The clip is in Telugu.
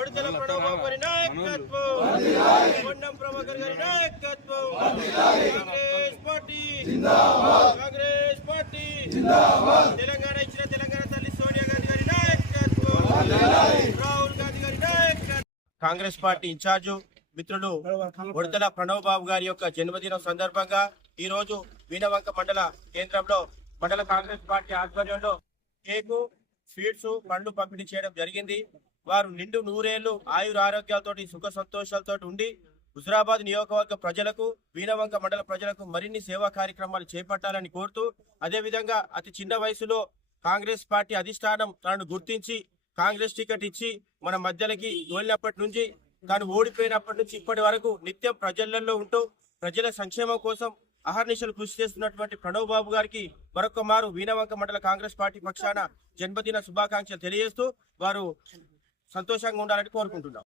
ఉడతల ప్రణవ్ బాబు గారి నాయకత్వం, కొండం ప్రభాకర్ గారి నాయకత్వం, కాంగ్రెస్ పార్టీ కాంగ్రెస్ పార్టీ తెలంగాణ ఇచ్చిన తెలంగాణ తల్లి సోనియా గాంధీ గారి నాయకత్వం, రాహుల్ గాంధీ గారి నాయకత్వం. కాంగ్రెస్ పార్టీ ఇన్ఛార్జు మిత్రులు ఉడతల ప్రణవ్ బాబు గారి యొక్క జన్మదినం సందర్భంగా ఈ రోజు వీణవంక మండల కేంద్రంలో మండల కాంగ్రెస్ పార్టీ ఆధ్వర్యంలో కేకు, స్వీట్స్, పండ్లు పంపిణీ చేయడం జరిగింది. వారు నిండు నూరేళ్లు ఆయుర ఆరోగ్యాలతో సుఖ సంతోషాలతో ఉండి హుజురాబాద్ నియోజకవర్గ ప్రజలకు, వీణవంక మండల ప్రజలకు మరిన్ని సేవా కార్యక్రమాలు చేపట్టాలని కోరుతూ, అదేవిధంగా అతి చిన్న వయసులో కాంగ్రెస్ పార్టీ అధిష్టానం తనను గుర్తించి కాంగ్రెస్ టికెట్ ఇచ్చి మన మధ్యలోకి తోలినప్పటి నుంచి, తాను ఓడిపోయినప్పటి నుంచి ఇప్పటి వరకు నిత్యం ప్రజలలో ఉంటూ ప్రజల సంక్షేమం కోసం అహర్నిశలు కృషి చేస్తున్నటువంటి ప్రణవ్ బాబు గారికి మరొక మారు వీణవంక మండల కాంగ్రెస్ పార్టీ పక్షాన జన్మదిన శుభాకాంక్షలు తెలియజేస్తూ వారు సంతోషంగా ఉండాలని కోరుకుంటున్నాం.